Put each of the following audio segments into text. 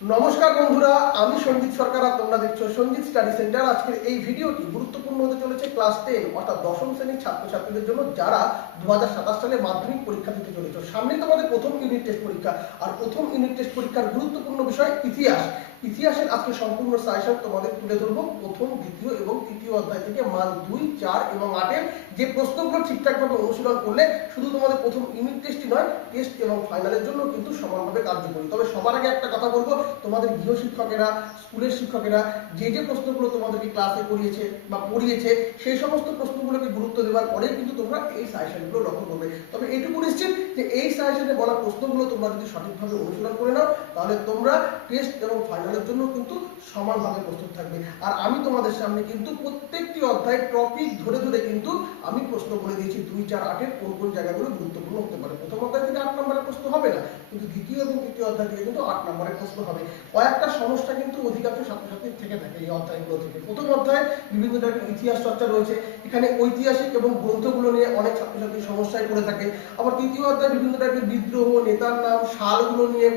নমস্কার বন্ধুরা, আমি সঞ্জিত সরকার আর তোমরা দেখছো সঞ্জিত স্টাডি সেন্টার। আজকের এই ভিডিওটি গুরুত্বপূর্ণ হতে চলেছে ক্লাস 10 অর্থাৎ দশম শ্রেণীর ছাত্রছাত্রীদের জন্য, যারা 2027 সালে মাধ্যমিক পরীক্ষা দিতে চলেছে। সামনে তোমাদের প্রথম ইউনিট টেস্ট পরীক্ষা, আর প্রথম ইউনিট টেস্ট পরীক্ষার গুরুত্বপূর্ণ বিষয় ইতিহাস। ইতিহাসের আজকে সম্পূর্ণ সাজেশন তোমাদের তুলে ধরবো। প্রথম, দ্বিতীয় এবং তৃতীয় অধ্যায় থেকে মান 2, 4 এবং 8 যে প্রশ্নগুলো ঠিকঠাকভাবে অনুশীলন করলে শুধু তোমাদের প্রথম ইউনিট টেস্টই নয়, টেস্ট এবং ফাইনালের জন্য কিন্তু সমানভাবে কার্যকরী। তবে সবার আগে একটা কথা বলবো, তোমাদের গৃহ শিক্ষকেরা, স্কুলের শিক্ষকেরা যে প্রশ্নগুলো তোমাদেরকে ক্লাসে করিয়েছে বা পড়িয়েছে, সেই সমস্ত প্রশ্নগুলোকে গুরুত্ব দেওয়ার পরেই কিন্তু তোমরা এই সাজেশনগুলো লক্ষ্য করবে। তবে এইটুকু নিশ্চিত যে এই সাজেশনে বলা প্রশ্নগুলো তোমরা যদি সঠিকভাবে অনুশীলন করে নাও, তাহলে তোমরা টেস্ট এবং ফাইনালের জন্য কিন্তু সমানভাবে প্রস্তুত থাকবে। আর আমি তোমাদের সামনে কিন্তু প্রত্যেকটি অধ্যায় টপিক ধরে ধরে কিন্তু আমি প্রশ্ন বলে দিয়েছি 2, 4, 8 কোন কোন জায়গাগুলো গুরুত্বপূর্ণ হতে পারে। প্রথম অধ্যায় থেকে 8 নম্বরের প্রশ্ন হবে না, কিন্তু দ্বিতীয় এবং তৃতীয় অধ্যায় থেকে কিন্তু 8 নম্বরের প্রশ্ন হবে। কয়েকটা সমস্যা কিন্তু অধিকাংশ ছাত্রছাত্রীর থেকে থাকে এই অধ্যায়গুলো থেকে। প্রথম অধ্যায় বিভিন্ন জায়গায় ইতিহাস চর্চা রয়েছে, এখানে ঐতিহাসিক এবং গ্রন্থগুলো নিয়ে অনেক ছাত্রছাত্রী সমস্যায় পড়ে থাকে। আবার তৃতীয় অধ্যায় বিভিন্ন টাইপের বিদ্রোহ, নেতার নাম, সালগুলো নিয়ে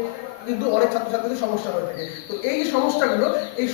কিন্তু অনেক ছাত্রছাত্রীদের সমস্যা হয়ে থাকে। তো এই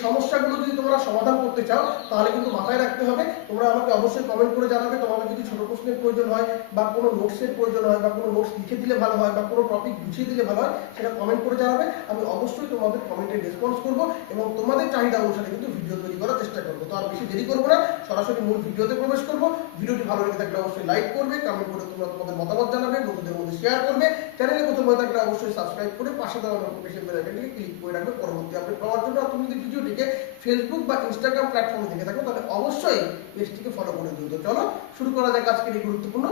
সমস্যাগুলো যদি তোমরা সমাধান করতে চাও, তাহলে কিন্তু মাথায় রাখতে হবে, তোমরা আমাকে অবশ্যই কমেন্ট করে জানাবে তোমাদের যদি ছোট প্রশ্নের প্রয়োজন হয়, বা কোনো নোটসের প্রয়োজন হয়, বা কোনো নোটস লিখে দিলে ভালো হয়, বা কোনো টপিক বুঝিয়ে দিলে ভালো হয়, সেটা কমেন্ট করে জানাবে। আমি অবশ্যই তোমাদের কমেন্টে রেসপন্স করবো এবং তোমাদের চাহিদা অনুসারে কিন্তু ভিডিও তৈরি করার চেষ্টা করবো। তো আর বেশি দেরি করবো না, সরাসরি মূল ভিডিওতে প্রবেশ করবো। ভিডিওটি ভালো লেগে থাকলে অবশ্যই লাইক করবে, কমেন্ট করে তোমরা তোমাদের মতামত জানাবে, বন্ধুদের মধ্যে শেয়ার করবে। চ্যানেলে প্রথম হয়ে থাকলে অবশ্যই সাবস্ক্রাইব করে পাশে দেওয়া নোটিফিকেশন বেল আইকনটিকে ক্লিক করে রাখবে পরবর্তী আপডেট পাওয়ার জন্য। আর তুমি যদি ভিডিওটিকে ফেসবুক বা ইনস্টাগ্রাম প্ল্যাটফর্মে দেখে থাকো, তাহলে অবশ্যই পেজটিকে ফলো করে দিও। তো চলো শুরু করা যাক আজকের এই গুরুত্বপূর্ণ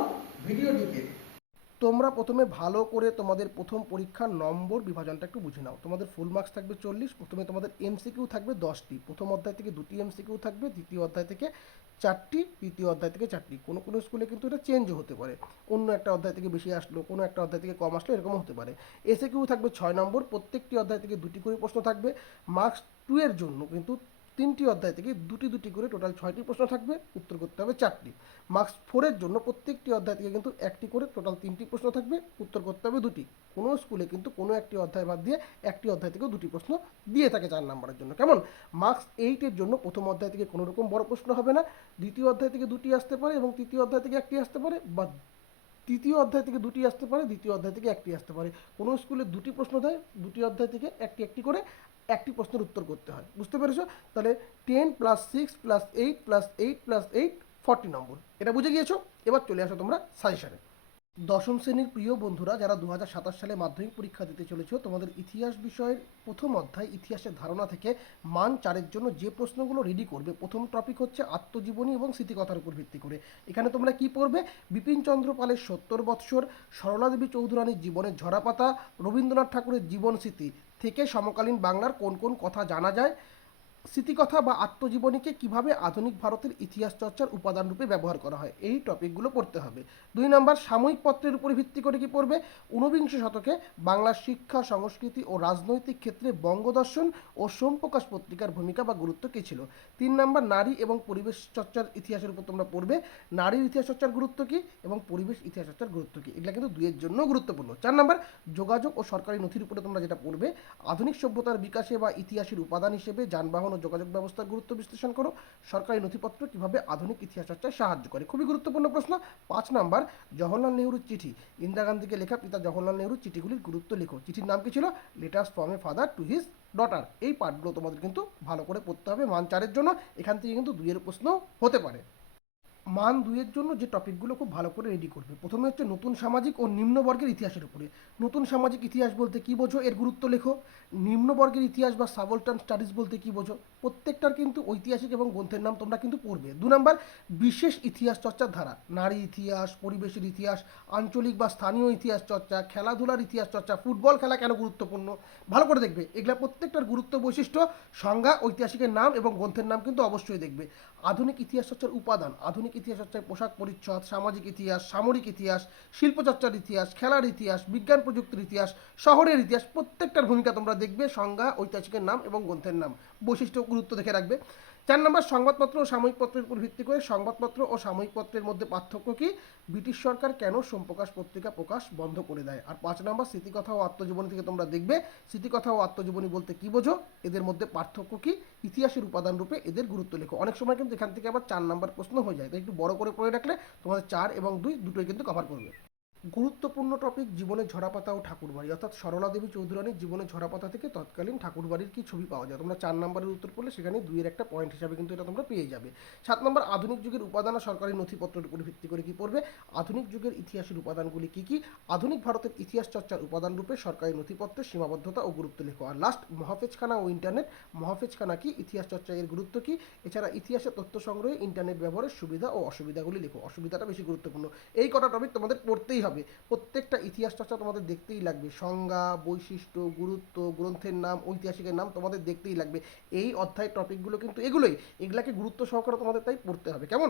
ভিডিওটিকে। তোমরা প্রথমে ভালো করে তোমাদের প্রথম পরীক্ষার নম্বর বিভাজনটা একটু বুঝে নাও। তোমাদের ফুল মার্কস থাকবে 40। প্রথমে তোমাদের এমসিকিউ থাকবে 10টি। প্রথম অধ্যায় থেকে 2টি এমসিকিউ থাকবে, দ্বিতীয় অধ্যায় থেকে 4টি, তৃতীয় অধ্যায় থেকে 4টি। কোনো কোনো স্কুলে কিন্তু এটা চেঞ্জও হতে পারে, অন্য একটা অধ্যায় থেকে বেশি আসলো, কোনো একটা অধ্যায় থেকে কম আসলো, এরকমও হতে পারে। এসিকিউ থাকবে 6 নম্বর, প্রত্যেকটি অধ্যায় থেকে 2টি করে প্রশ্ন থাকবে। মার্কস 2 এর জন্য কিন্তু 3টি অধ্যায় থেকে দুটি দুটি করে টোটাল 6টি প্রশ্ন থাকবে, উত্তর করতে হবে 4টি। মার্কস 4-এর জন্য প্রত্যেকটি অধ্যায় থেকে কিন্তু 1টি করে টোটাল 3টি প্রশ্ন থাকবে, উত্তর করতে হবে 2টি। কোনো স্কুলে কিন্তু কোনো একটি অধ্যায় বাদ দিয়ে একটি অধ্যায় থেকেও 2টি প্রশ্ন দিয়ে থাকে 4 নম্বরের জন্য। কেমন? মার্কস 8-এর জন্য প্রথম অধ্যায় থেকে কোনো রকম বড় প্রশ্ন হবে না, দ্বিতীয় অধ্যায় থেকে 2টি আসতে পারে এবং তৃতীয় অধ্যায় থেকে 1টি আসতে পারে, বা তৃতীয় অধ্যায় থেকে 2টি আসতে পারে, দ্বিতীয় অধ্যায় থেকে 1টি আসতে পারে। কোনো স্কুলে 2টি প্রশ্ন দেয়, 2টি অধ্যায় থেকে একটি একটি করে 1টি প্রশ্নের উত্তর করতে হয়। বুঝতে পেরেছো? তাহলে 10 + 6 + 8 + 8 + 8 40 নম্বর। এটা বুঝে গিয়েছো? এবার চলে আসো তোমরা সাজেশনে। দশম শ্রেণীর প্রিয় বন্ধুরা, যারা 2027 সালে মাধ্যমিক পরীক্ষা দিতে চলেছ, তোমাদের ইতিহাস বিষয়ের প্রথম অধ্যায় ইতিহাসের ধারণা থেকে মান 4-এর জন্য যে প্রশ্নগুলো রেডি করবে, প্রথম টপিক হচ্ছে আত্মজীবনী এবং স্মৃতিকথার উপর ভিত্তি করে। এখানে তোমরা কি পড়বে? বিপিনচন্দ্র পালের 70 বৎসর, সরলা দেবী চৌধুরানীর জীবনের ঝরাপাতা, রবীন্দ্রনাথ ঠাকুরের জীবন স্মৃতি থেকে সমকালীন বাংলার কোন কোন কথা জানা যায়, স্মৃতিকথা বা আত্মজীবনীকে কিভাবে আধুনিক ভারতের ইতিহাস চর্চার উপাদান রূপে ব্যবহার করা হয়, এই টপিকগুলো পড়তে হবে। 2 নম্বর, সাময়িক পত্রের উপর ভিত্তি করে কি পড়বে? ঊনবিংশ শতকে বাংলার শিক্ষা, সংস্কৃতি ও রাজনৈতিক ক্ষেত্রে বঙ্গদর্শন ও সোমপ্রকাশ পত্রিকার ভূমিকা বা গুরুত্ব কী ছিল। 3 নম্বর, নারী এবং পরিবেশ চর্চার ইতিহাসের উপর তোমরা পড়বে, নারীর ইতিহাস চর্চার গুরুত্ব কী এবং পরিবেশ ইতিহাস চর্চার গুরুত্ব কী। এগুলো কিন্তু 2-এর জন্য গুরুত্বপূর্ণ। 4 নম্বর, যোগাযোগ ও সরকারি নথির উপরে তোমরা যেটা পড়বে, আধুনিক সভ্যতার বিকাশে বা ইতিহাসের উপাদান হিসেবে যানবাহন ও যোগাযোগ ব্যবস্থার গুরুত্ব বিশ্লেষণ করো, সরকারি নথিপত্র কিভাবে আধুনিক ইতিহাস চর্চায় সাহায্য করে। খুবই গুরুত্বপূর্ণ প্রশ্ন। 5 নম্বর, জওহরলাল নেহরুর চিঠি, ইন্দিরা গান্ধীকে লেখা পিতা জওহরলাল নেহরুর চিঠিগুলির গুরুত্ব লেখো। চিঠির নাম কি ছিল? Letters from a father to his daughter. এই পার্টগুলো তোমাদের কিন্তু ভালো করে পড়তে হবে মান 4-এর জন্য। এখান থেকে কিন্তু 2-এর প্রশ্ন হতে পারে। মান 2-এর জন্য যে টপিকগুলো খুব ভালো করে রেডি করবে, প্রথমে হচ্ছে নতুন সামাজিক ও নিম্নবর্গের ইতিহাসের উপরে। নতুন সামাজিক ইতিহাস বলতে কী বোঝো, এর গুরুত্ব লেখো। নিম্নবর্গের ইতিহাস বা সাবঅল্টার্ন স্টাডিজ বলতে কী বোঝো, প্রত্যেকটার কিন্তু ঐতিহাসিক এবং গ্রন্থের নাম তোমরা কিন্তু পড়বে। 2 নম্বর, বিশেষ ইতিহাস চর্চার ধারা, নারী ইতিহাস, পরিবেশের ইতিহাস, আঞ্চলিক বা স্থানীয় ইতিহাস চর্চা, খেলাধুলার ইতিহাস চর্চা, ফুটবল খেলা কেন গুরুত্বপূর্ণ, ভালো করে দেখবে। এগুলা প্রত্যেকটার গুরুত্ব, বৈশিষ্ট্য, সংজ্ঞা, ঐতিহাসিকের নাম এবং গ্রন্থের নাম কিন্তু অবশ্যই দেখবে। আধুনিক ইতিহাস চর্চার উপাদান, আধুনিক ইতিহাস চর্চায় পোশাক পরিচ্ছদ, সামাজিক ইতিহাস, সামরিক ইতিহাস, শিল্পচর্চার ইতিহাস, খেলার ইতিহাস, বিজ্ঞান প্রযুক্তির ইতিহাস, শহরের ইতিহাস, প্রত্যেকটার ভূমিকা তোমরা দেখবে, সংজ্ঞা, ঐতিহাসিকের নাম এবং গ্রন্থের নাম, বৈশিষ্ট্য, গুরুত্ব দেখে রাখবে। 4 নম্বর, সংবাদপত্র ও সাময়িক পত্রের উপর ভিত্তি করে সংবাদপত্র ও সাময়িক পত্রের মধ্যে পার্থক্য কি? ব্রিটিশ সরকার কেন সোমপ্রকাশ পত্রিকা প্রকাশ বন্ধ করে দেয়? আর 5 নম্বর, স্মৃতিকথা ও আত্মজীবনী থেকে তোমরা দেখবে স্মৃতিকথা ও আত্মজীবনী বলতে কি বোঝো, এদের মধ্যে পার্থক্য কি, ইতিহাসের উপাদান রূপে এদের গুরুত্ব লেখো। অনেক সময় কিন্তু এখান থেকে আবার 4 নম্বর প্রশ্ন হয়ে যায়, তাই একটু বড় করে পড়ে রাখলে তোমাদের 4 এবং 2 দুটোই কিন্তু কভার করবে। গুরুত্বপূর্ণ টপিক, জীবনের ঝরাপাতা ও ঠাকুরবাড়ি, অর্থাৎ সরলা দেবী চৌধুরানীর জীবনের ঝরাপাতা থেকে তৎকালীন ঠাকুরবাড়ির কি ছবি পাওয়া যায়? তোমরা 4 নম্বরের উত্তর করলে সেখানে 2-এর একটা পয়েন্ট হিসাবে কিন্তু এটা তোমরা পেয়ে যাবে। 7 নম্বর, আধুনিক যুগের উপাদান ও সরকারি নথিপত্রের উপর ভিত্তি করে কি পড়বে? আধুনিক যুগের ইতিহাসের উপাদানগুলি কি কি? আধুনিক ভারতের ইতিহাস চর্চার উপাদান রূপে সরকারি নথিপত্রের সীমাবদ্ধতা ও গুরুত্ব লেখো। আর লাস্ট, মহাফেজখানা ও ইন্টারনেট, মহাফেজখানা কি, ইতিহাস চর্চা এর গুরুত্ব কি, এছাড়া ইতিহাসের তথ্য সংগ্রহে ইন্টারনেট ব্যবহারের সুবিধা ও অসুবিধাগুলি লেখো। অসুবিধাটা বেশি গুরুত্বপূর্ণ। এই কটা টপিক তোমাদের পড়তেই হবে। প্রত্যেকটা ইতিহাস চর্চা তোমাদের দেখতেই লাগবে, সংজ্ঞা, বৈশিষ্ট্য, গুরুত্ব, গ্রন্থের নাম, ঐতিহাসিকের নাম তোমাদের দেখতেই লাগবে। এই অধ্যায়ের টপিকগুলো কিন্তু এগুলাকে গুরুত্ব সহকারে তোমাদের তাই পড়তে হবে। কেমন?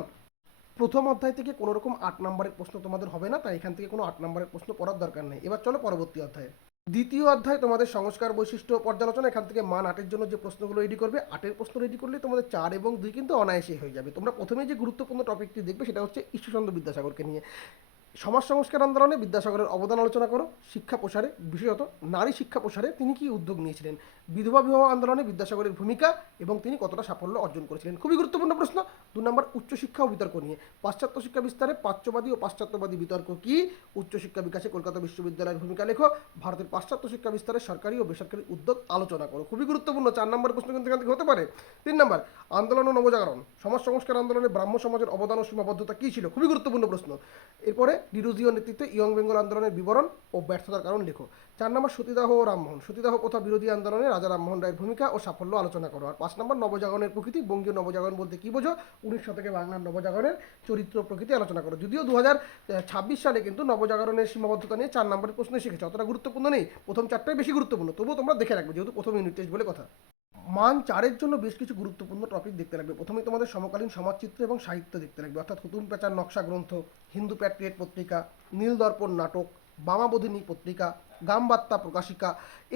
প্রথম অধ্যায় থেকে কোনো রকম 8 নম্বরের প্রশ্ন তোমাদের হবে না, তাই এখান থেকে কোনো 8 নম্বরের প্রশ্ন পড়ার দরকার নেই। এবার চলো পরবর্তী অধ্যায়ে। দ্বিতীয় অধ্যায় তোমাদের সংস্কার, বৈশিষ্ট্য, পর্যালোচনা। এখান থেকে মান 8-এর জন্য যে প্রশ্নগুলো রেডি করবে, 8-এর প্রশ্ন রেডি করলে তোমাদের 4 এবং 2 কিন্তু অনায়াসেই হয়ে যাবে। তোমরা প্রথমেই যে গুরুত্বপূর্ণ টপিকটি দেখবে সেটা হচ্ছে ঈশ্বরচন্দ্র বিদ্যাসাগরকে নিয়ে। সমাজ সংস্কার আন্দোলনে বিদ্যাসাগরের অবদান আলোচনা করো। শিক্ষা প্রসারে, বিশেষত নারী শিক্ষা প্রসারে তিনি কি উদ্যোগ নিয়েছিলেন? বিধবা বিবাহ আন্দোলনে বিদ্যাসাগরের ভূমিকা এবং তিনি কতটা সাফল্য অর্জন করেছিলেন? খুবই গুরুত্বপূর্ণ প্রশ্ন। 2 নম্বর, উচ্চশিক্ষা ও বিতর্ক নিয়ে। পাশ্চাত্য শিক্ষা বিস্তারে প্রাচ্যবাদী ও পাশ্চাত্যবাদী বিতর্ক কি? উচ্চশিক্ষা বিকাশে কলকাতা বিশ্ববিদ্যালয়ের ভূমিকা লেখো। ভারতের পাশ্চাত্য শিক্ষা বিস্তারে সরকারি ও বেসরকারি উদ্যোগ আলোচনা করো। খুবই গুরুত্বপূর্ণ। 4 নম্বর প্রশ্ন কিন্তু এখান থেকে হতে পারে। 3 নম্বর, আন্দোলন ও নবজাগরণ, সমাজ সংস্কার আন্দোলনে ব্রাহ্ম সমাজের অবদান ও সীমাবদ্ধতা কী ছিল? খুবই গুরুত্বপূর্ণ প্রশ্ন। এরপরে ডিরোজিও নেতৃত্বে ইয়ং বেঙ্গল আন্দোলনের বিবরণ ও ব্যর্থতার কারণ লেখো। 4 নম্বর, সতীদাহ ও রামমোহন, সতীদাহ প্রথা বিরোধী আন্দোলনে রাজা রামমোহন রায়ের ভূমিকা ও সাফল্য আলোচনা করো। আর 5 নম্বর, নবজাগরণের প্রকৃতি, বঙ্গীয় নবজাগরণ বলতে কী বোঝো? 19 শতকে বাংলার নবজাগরণের চরিত্র প্রকৃতি আলোচনা করো। যদিও 2026 সালে কিন্তু নবজাগরণের সীমাবদ্ধতা নিয়ে 4 নম্বরের প্রশ্ন শিখেছে, অতটা গুরুত্বপূর্ণ নেই। প্রথম 4টাই বেশি গুরুত্বপূর্ণ, তবুও তোমরা দেখে রাখবে, যেহেতু প্রথম ইউনিট টেস্ট বলে কথা। মান 4-এর জন্য বেশ কিছু গুরুত্বপূর্ণ টপিক দেখতে লাগবে। প্রথমেই তোমাদের সমকালীন সমাজচিত্র এবং সাহিত্য দেখতে লাগবে, অর্থাৎ হুতুম প্যাচার নকশা গ্রন্থ, হিন্দু প্যাট্রিয়েট পত্রিকা, নীল দর্পণ নাটক, বামাবোধিনী পত্রিকা, গামবার্তা প্রকাশিকা,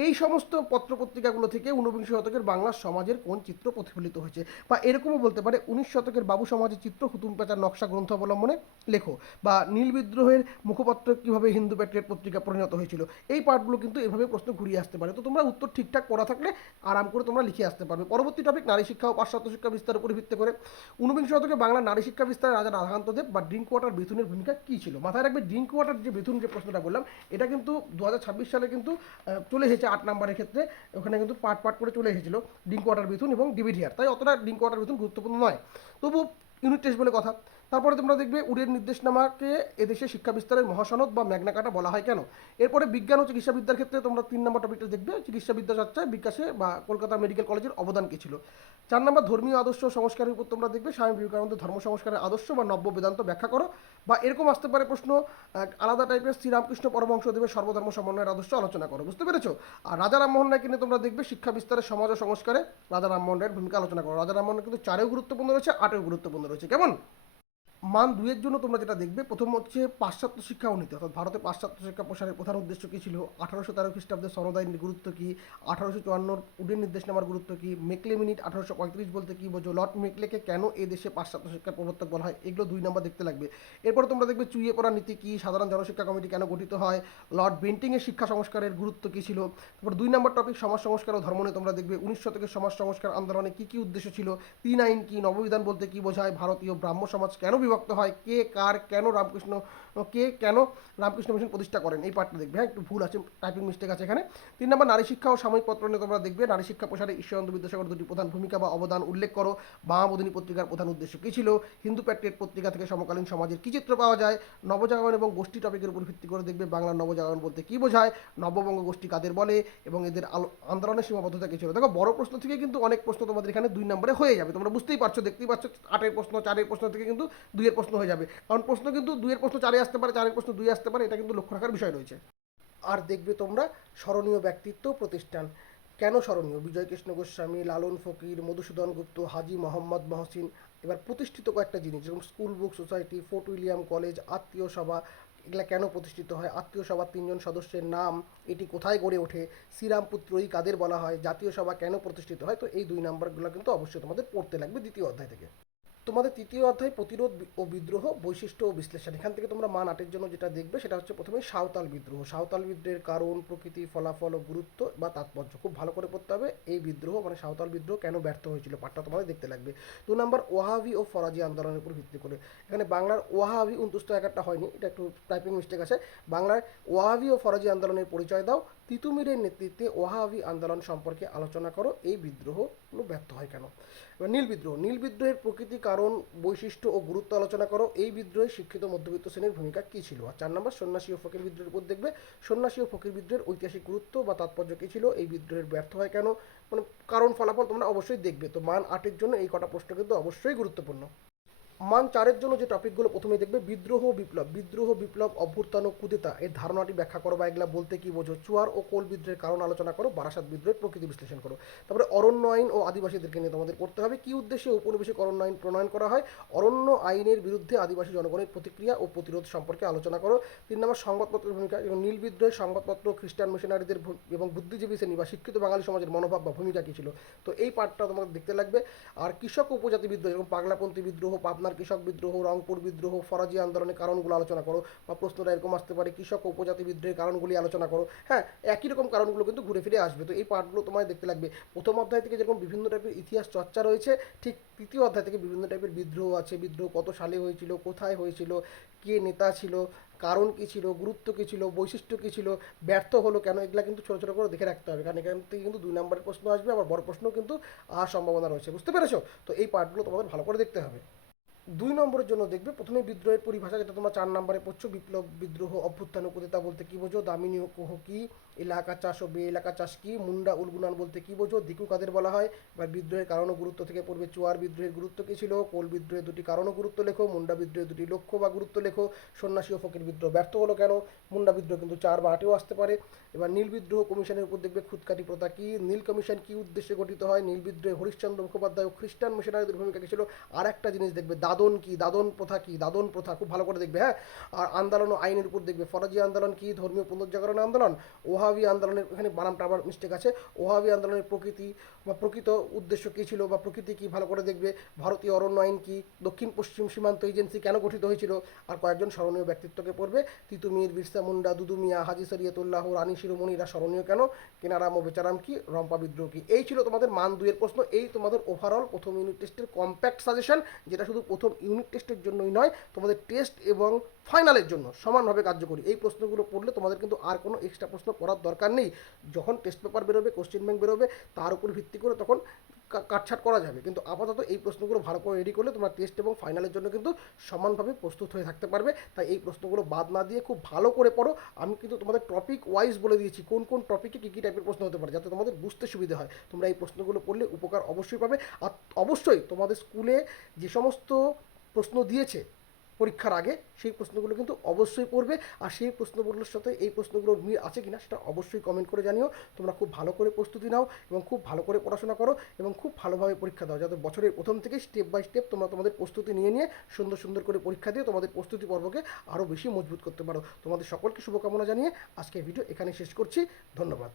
এই সমস্ত পত্রপত্রিকাগুলো থেকে ঊনবিংশ শতকের বাংলার সমাজের কোন চিত্র প্রতিফলিত হয়েছে, বা এরকমও বলতে পারে 19 শতকের বাবু সমাজের চিত্র হুতুম প্যাচার নকশা গ্রন্থ অবলম্বনে লেখো, বা নীল বিদ্রোহের মুখপত্র কীভাবে হিন্দু প্যাট্রিয়েট পত্রিকা পরিণত হয়েছিল। এই পার্টগুলো কিন্তু এভাবে প্রশ্ন ঘুরিয়ে আসতে পারে। তো তোমরা উত্তর ঠিকঠাক পড়া থাকলে আরাম করে তোমরা লিখে আসতে পারবে। পরবর্তী টপিক, নারী শিক্ষা ও পাশ্চাত্য শিক্ষা বিস্তারের উপর ভিত্তি করে ঊনবিংশ শতকে বাংলার নারী শিক্ষা বিস্তারে রাজা রাধাকান্তদেব বা ড্রিঙ্ক ওয়াটার বেথুনের ভূমিকা কী ছিল? মাথায় রাখবে, ড্রিঙ্ক ওয়াটার যে বেথুন যে প্রশ্নটা বললাম, এটা কিন্তু 2026 সালে কিন্তু চলে এসেছে 8 নম্বরের ক্ষেত্রে। ওখানে কিন্তু পার্ট পার্ট করে চলে এসেছিল ড্রিঙ্ক ওয়াটার বেথুন এবং ডিভিডিয়ার, তাই অতটা ড্রিঙ্ক ওয়াটার বেথুন গুরুত্বপূর্ণ নয়, তবু ইউনিট টেস্ট বলে কথা। তারপরে তোমরা দেখবে উডের নির্দেশনামাকে এদেশে শিক্ষা বিস্তারের মহাসনদ বা ম্যাগনা কার্টা বলা হয় কেন? এরপরে বিজ্ঞান ও চিকিৎসাবিদ্যার ক্ষেত্রে তোমরা 3 নম্বর টপিকটা দেখবে, চিকিৎসাবিদ্যা চর্চায় বিকাশে বা কলকাতা মেডিকেল কলেজের অবদান কী ছিল। 4 নম্বর, ধর্মীয় আদর্শ ও সংস্কারের উপর তোমরা দেখবে স্বামী বিবেকানন্দের ধর্ম সংস্কারের আদর্শ বা নব্য বেদান্ত ব্যাখ্যা করো, বা এরকম আসতে পারে প্রশ্ন আলাদা টাইপের, শ্রীরামকৃষ্ণ পরমহংসদেবের সর্বধর্ম সমন্বয়ের আদর্শ আলোচনা করো। বুঝতে পেরেছো? আর রাজা রামমোহন রায়কে নিয়ে তোমরা দেখবে শিক্ষা বিস্তারের সমাজ ও সংস্কারে রাজা রামমোহন রায়ের ভূমিকা আলোচনা করো। রাজা রামমোহন কিন্তু 4-এও গুরুত্বপূর্ণ রয়েছে, 8-এও গুরুত্বপূর্ণ রয়েছে। কেমন? মান 2-এর জন্য তোমরা যেটা দেখবে, প্রথম হচ্ছে পাশ্চাত্য শিক্ষা উন্নীতি, অর্থাৎ ভারতে পাশ্চাত্য শিক্ষা প্রসারের প্রধান উদ্দেশ্য কী ছিল? 1813 খ্রিস্টাব্দের সনদ আইনের গুরুত্ব কী? 1854 উডেন নির্দেশনামার গুরুত্ব কী? মেকলে মিনিট 1835 বলতে কী বোঝো? লর্ড মেকলেকে কেন এ দেশে পাশ্চাত্য শিক্ষার প্রবর্তক বলা হয়? এগুলো 2 নম্বর দেখতে লাগবে। এরপর তোমরা দেখবে চুইয়ে পড়া নীতি কী? সাধারণ জনশিক্ষা কমিটি কেন গঠিত হয়? লর্ড বেন্টিংয়ের শিক্ষা সংস্কারের গুরুত্ব কী ছিল? তারপর 2 নম্বর টপিক, সমাজ সংস্কার ও ধর্ম নিয়ে তোমরা দেখবে 19 শতকের সমাজ সংস্কার আন্দোলনে কী কী উদ্দেশ্য ছিল? 3 আইন কী? নববিধান বলতে কী বোঝায়? ভারতীয় ব্রাহ্ম সমাজ কেন বিভক্ত হয়? কে কার কেন রামকৃষ্ণ মিশন প্রতিষ্ঠা করেন? এই পার্টটা দেখবে। হ্যাঁ, একটু ভুল আছে, টাইপিং মিস্টেক আছে এখানে। 3 নম্বর, নারী শিক্ষা ও সাময়িক পত্র নিয়ে তোমরা দেখবে নারী শিক্ষা প্রসারে ঈশ্বরচন্দ্র বিদ্যাসাগর 2টি প্রধান ভূমিকা বা অবদান উল্লেখ করো। বামাবোধিনী পত্রিকার প্রধান উদ্দেশ্য কী ছিল? হিন্দু প্যাট্রিয়েট পত্রিকা থেকে সমকালীন সমাজের কী চিত্র পাওয়া যায়? নবজাগরণ এবং গোষ্ঠী টপিকের উপর ভিত্তি করে দেখবে বাংলার নবজাগরণ বলতে কী বোঝায়? নববঙ্গ গোষ্ঠী কাদের বলে এবং এদের আন্দোলনের সীমাবদ্ধতা কী ছিল? দেখো, বড় প্রশ্ন থেকে কিন্তু অনেক প্রশ্ন তোমাদের এখানে 2 নম্বরে হয়ে যাবে। তোমরা বুঝতেই পারছো, দেখতেই পাচ্ছ, 8-এর প্রশ্ন 4-এর প্রশ্ন থেকে কিন্তু 2-এর প্রশ্ন হয়ে যাবে, কারণ প্রশ্ন কিন্তু 2-এর প্রশ্ন 4-এ আসতে পারে, 4-এর প্রশ্ন 2-এ আসতে পারে, এটা কিন্তু লক্ষ্য রাখার বিষয় রয়েছে। আর দেখবে তোমরা স্মরণীয় ব্যক্তিত্ব প্রতিষ্ঠান, কেন স্মরণীয়? বিজয় কৃষ্ণ গোস্বামী, লালন ফকির, মধুসূদন গুপ্ত, হাজী মোহাম্মদ মহসিন। এবার প্রতিষ্ঠিত কয়েকটা জিনিস, যেরকম school book society, fort William college, আত্মীয় সভা, এগুলা কেন প্রতিষ্ঠিত হয়, আত্মীয় সভার 3জন সদস্যের নাম, এটি কোথায় গড়ে ওঠে, শ্রীরামপুত্রই কাদের বলা হয়, জাতীয় সভা কেন প্রতিষ্ঠিত হয়। তো এই 2 নাম্বারগুলো কিন্তু অবশ্যই তোমাদের পড়তে লাগবে দ্বিতীয় অধ্যায় থেকে। তোমাদের তৃতীয় অধ্যায় প্রতিরোধ ও বিদ্রোহ বৈশিষ্ট্য ও বিশ্লেষণ। এখান থেকে তোমরা মান 8-এর জন্য যেটা দেখবে সেটা হচ্ছে প্রথমে সাঁওতাল বিদ্রোহ। সাঁওতাল বিদ্রোহের কারণ, প্রকৃতি, ফলাফল ও গুরুত্ব বা তাৎপর্য খুব ভালো করে পড়তে হবে। এই বিদ্রোহ মানে সাঁওতাল বিদ্রোহ কেন ব্যর্থ হয়েছিল পাঠটা তোমাদের দেখতে লাগবে। 2 নাম্বার ওয়াহাবি ও ফরাজি আন্দোলনের উপর ভিত্তি করে। এখানে বাংলার ওয়াহাবি 29-1 হয়নি, এটা একটু টাইপিং মিস্টেক আছে। বাংলার ওয়াহাবি ও ফরাজি আন্দোলনের পরিচয় দাও। তিতুমিরের নেতৃত্বে ওয়াহাবি আন্দোলন সম্পর্কে আলোচনা করো। এই বিদ্রোহগুলো ব্যর্থ হয় কেন। এবার নীল বিদ্রোহ। নীল বিদ্রোহের প্রকৃতি, কারণ, বৈশিষ্ট্য ও গুরুত্ব আলোচনা করো। এই বিদ্রোহে শিক্ষিত মধ্যবিত্ত শ্রেণীর ভূমিকা কী ছিল। আর 4 নম্বর সন্ন্যাসী ও ফকির বিদ্রোহের উপর দেখবে সন্ন্যাসী ও ফকির বিদ্রোহের ঐতিহাসিক গুরুত্ব বা তাৎপর্য কী ছিল, এই বিদ্রোহের ব্যর্থ হয় কেন, মানে কারণ ফলাফল তোমরা অবশ্যই দেখবে। তো মান 8-এর জন্য এই কটা প্রশ্ন কিন্তু অবশ্যই গুরুত্বপূর্ণ। মান 4-এর জন্য যে টপিকগুলো প্রথমে দেখবে বিদ্রোহ বিপ্লব। বিদ্রোহ বিপ্লব অভ্যুত্থান ও কুদেতা এর ধারণাটি ব্যাখ্যা করো বা এগুলা বলতে কি বোঝো। চুয়ার ও কোল বিদ্রোহের কারণ আলোচনা করো। বারাসাত বিদ্রোহের প্রকৃতি বিশ্লেষণ করো। তারপরে অরণ্য আইন ও আদিবাসীদেরকে নিয়ে তোমাদের পড়তে হবে। কি উদ্দেশ্যে ঔপনিবেশিক অরণ্য আইন প্রণয়ন করা হয়। অরণ্য আইনের বিরুদ্ধে আদিবাসী জনগণের প্রতিক্রিয়া ও প্রতিরোধ সম্পর্কে আলোচনা করো। 3 নম্বর সংবাদপত্রের ভূমিকা। এবং নীল বিদ্রোহের সংবাদপত্র, খ্রিস্টান মিশনারিদের এবং বুদ্ধিজীবী শ্রেণী বা শিক্ষিত বাঙালি সমাজের মনোভাব বা ভূমিকা কী ছিল। তো এই পার্টটা তোমাদের দেখতে লাগবে। আর কৃষক উপজাতি বিদ্রোহ এবং পাগলাপন্থী বিদ্রোহ, পাবনার কৃষক বিদ্রোহ, রংপুর বিদ্রোহ, ফরাজি আন্দোলনের কারণগুলো আলোচনা করো। বা প্রশ্নটা এরকম আসতে পারে কৃষক ও উপজাতি বিদ্রোহের কারণগুলি আলোচনা করো। হ্যাঁ, একই রকম কারণগুলো কিন্তু ঘুরে ফিরে আসবে। তো এই পার্টগুলো তোমায় দেখতে লাগবে। প্রথম অধ্যায় থেকে যেরকম বিভিন্ন টাইপের ইতিহাস চর্চা রয়েছে, ঠিক তৃতীয় অধ্যায় থেকে বিভিন্ন টাইপের বিদ্রোহ আছে। বিদ্রোহ কত সালে হয়েছিল, কোথায় হয়েছিল, কে নেতা ছিল, কারণ কী ছিল, গুরুত্ব কী ছিল, বৈশিষ্ট্য কী ছিল, ব্যর্থ হলো কেন, এগুলা কিন্তু ছোটো ছোটো করে দেখে রাখতে হবে। কারণ এখান থেকে কিন্তু 2 নম্বরের প্রশ্ন আসবে, আবার বড় প্রশ্নও কিন্তু আসার সম্ভাবনা রয়েছে। বুঝতে পেরেছো? তো এই পার্টগুলো তোমাদের ভালো করে দেখতে হবে। 2 নম্বরের জন্য দেখবে প্রথমে বিদ্রোহের পরিভাষা, যেটা তোমরা 4 নম্বরে পড়ছো। বিপ্লব, বিদ্রোহ, অভ্যুত্থান ও কুদেতা বলতে কী বোঝো। দামিনী ও কোহ কী, এলাকা চাষ ও বে এলাকা চাষ কী, মুন্ডা উলগুনান বলতে কী বোঝো, দিকু কাদের বলা হয়। বা বিদ্রোহের কারণ ও গুরুত্ব থেকে পড়বে চুয়ার বিদ্রোহের গুরুত্ব কী ছিল, কোল বিদ্রোহের 2টি কারণ ও গুরুত্ব লেখো, মুন্ডা বিদ্রোহের 2টি লক্ষ্য বা গুরুত্ব লেখো, সন্ন্যাসী ও ফকির বিদ্রোহ ব্যর্থ হলো কেন। মুন্ডা বিদ্রোহ কিন্তু 4 বা 8-এও আসতে পারে। এবার নীল বিদ্রোহ কমিশনের উপর দেখবে খুদকাটি প্রথা কী, নীল কমিশন কী উদ্দেশ্যে গঠিত হয়, নীল বিদ্রোহে হরিশ্চন্দ্র মুখোপাধ্যায় ও খ্রিস্টান মিশনারিদের ভূমিকা কী ছিল। আর একটা জিনিস দেখবে দাদন কী, দাদন প্রথা কী, দাদন প্রথা খুব ভালো করে দেখবে। হ্যাঁ, আর আন্দোলন ও আইনের উপর দেখবে ফরাজি আন্দোলন কী, ধর্মীয় পুনর্জাগরণ আন্দোলন। ওহাবি আন্দোলনের, এখানে বানামটা আবার মিস্টেক আছে, ওহাবি আন্দোলনের প্রকৃতি বা প্রকৃত উদ্দেশ্য কী ছিল বা প্রকৃতি কী ভালো করে দেখবে। ভারতীয় অরণ্য আইন কী, দক্ষিণ পশ্চিম সীমান্ত এজেন্সি কেন গঠিত হয়েছিল। আর কয়েকজন স্মরণীয় ব্যক্তিত্বকে পড়বে। তিতুমির, বিরসা মুন্ডা, দুদু মিয়া, হাজি শরিয়তুল্লাহ, রানী শিরোমণিরা স্মরণীয় কেন, কেনারাম ও বেচারাম কী, রম্পা বিদ্রোহ কী। এই ছিল তোমাদের মান 2-এর প্রশ্ন। এই তোমাদের ওভারঅল প্রথম ইউনিট টেস্টের কম্প্যাক্ট সাজেশন, যেটা শুধু প্রথম ইউনিট টেস্টের জন্যই নয়, তোমাদের টেস্ট এবং ফাইনালের জন্য সমানভাবে কার্যকরী। এই প্রশ্নগুলো পড়লে তোমাদের কিন্তু আর কোনো এক্সট্রা প্রশ্ন পড়ার দরকার নেই। যখন টেস্ট পেপার বেরোবে, কোশ্চেন ব্যাংক বেরোবে, তার উপর ভিত্তি করে তখন কাটছাট করা যাবে। কিন্তু আপাতত এই প্রশ্নগুলো ভালো করে রেডি করলে তোমরা টেস্ট এবং ফাইনালের জন্য কিন্তু সমানভাবে প্রস্তুত হয়ে থাকতে পারবে। তাই এই প্রশ্নগুলো বাদ না দিয়ে খুব ভালো করে পড়ো। আমি কিন্তু তোমাদের টপিক ওয়াইজ বলে দিয়েছি কোন কোন টপিকে কী কী টাইপের প্রশ্ন হতে পারে, যাতে তোমাদের বুঝতে সুবিধা হয়। তোমরা এই প্রশ্নগুলো পড়লে উপকার অবশ্যই পাবে। আর অবশ্যই তোমাদের স্কুলে যে সমস্ত প্রশ্ন দিয়েছে পরীক্ষার আগে, সেই প্রশ্নগুলো কিন্তু অবশ্যই পড়বে। আর সেই প্রশ্নগুলোর সাথে এই প্রশ্নগুলোর মিল আছে কিনা সেটা অবশ্যই কমেন্ট করে জানিও। তোমরা খুব ভালো করে প্রস্তুতি নাও এবং খুব ভালো করে পড়াশোনা করো এবং খুব ভালোভাবে পরীক্ষা দাও, যাতে বছরের প্রথম থেকে স্টেপ বাই স্টেপ তোমরা তোমাদের প্রস্তুতি নিয়ে নিয়ে সুন্দর সুন্দর করে পরীক্ষা দিয়ে তোমাদের প্রস্তুতি পর্বকে আরও বেশি মজবুত করতে পারো। তোমাদের সকলকে শুভকামনা জানিয়ে আজকের ভিডিও এখানে শেষ করছি। ধন্যবাদ।